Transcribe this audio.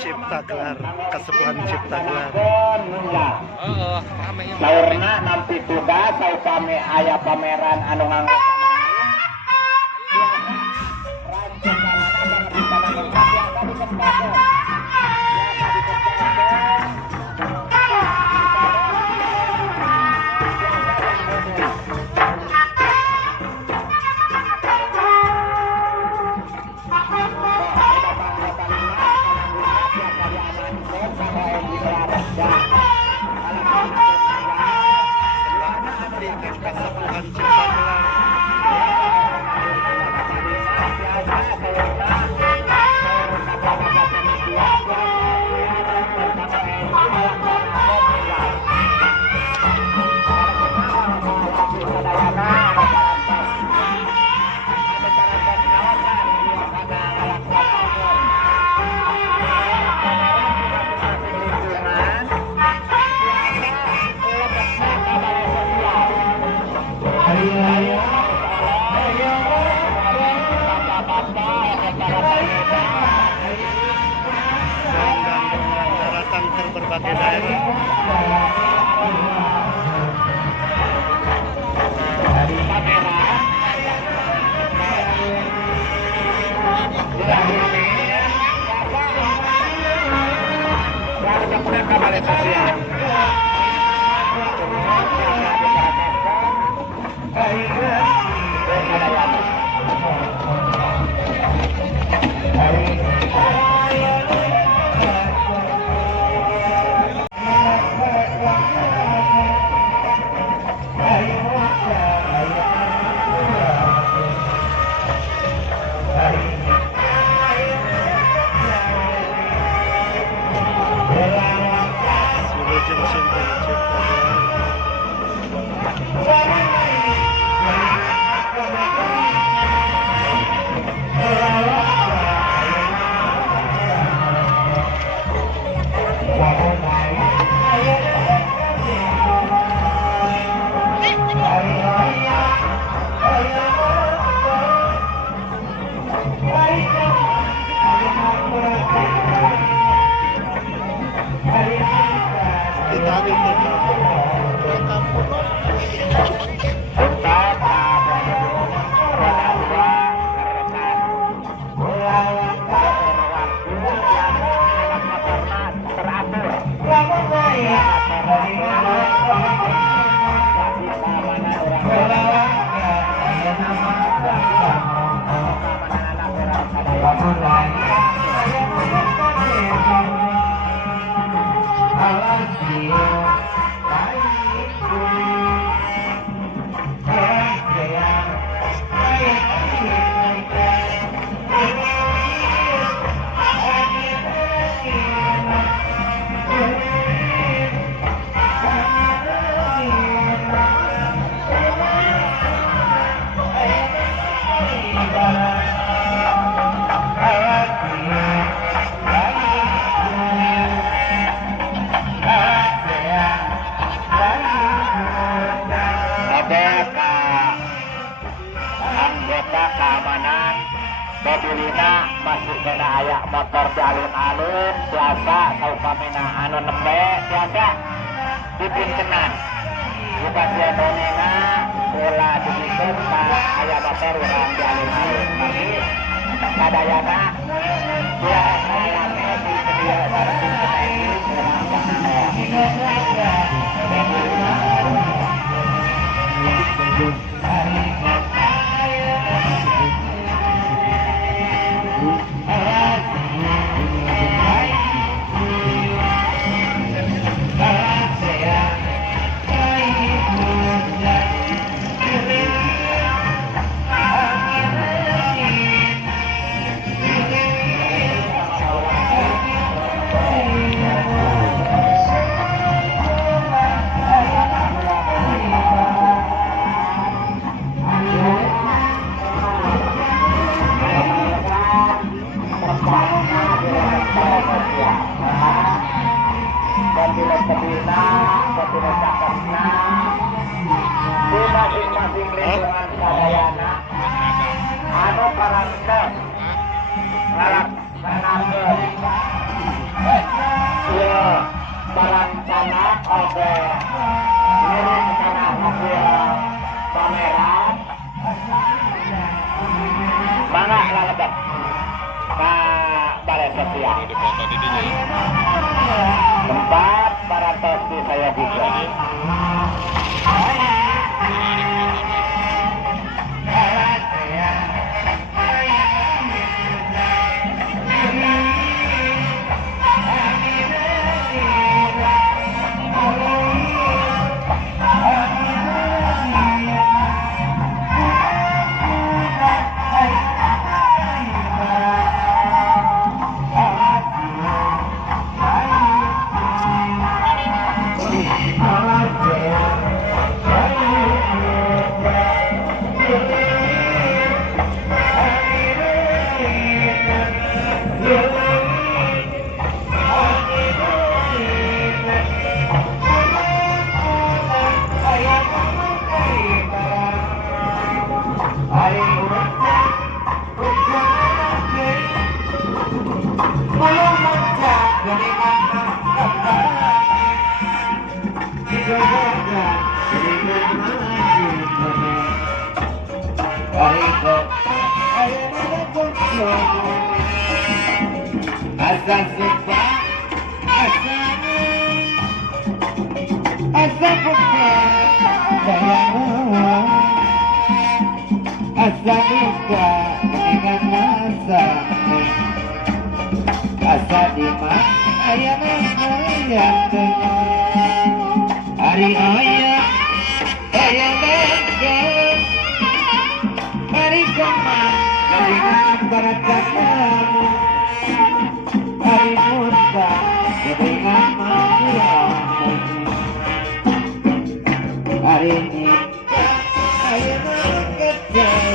Cipta Gelar, Kesepuhan Cipta Gelar. Saurna nampi tugas sau kami aya pameran anu nganggo Kesepuhan Cipta Gelar. Datang ke berbagai daerah. Keamanan Babulina masih kena ayak motor di alun-alun biasa tau kamina anu nembe biasa dipintenan bukan dia donena bola dibikin ayah motor orang di alun-alun tapi kadayana dia ayamnya disedia dari pintenan masing-masing lingkungan sadayana pameran mana lalebet ka balai sosial tempat para tosti saya juga asa suka asa buka sayang asa buka dengan masa asa dimana ayam ayam hari ayam ayam ayam hari kemana dengan barakatnya hari muda dengan manusia hari ini ayam kecil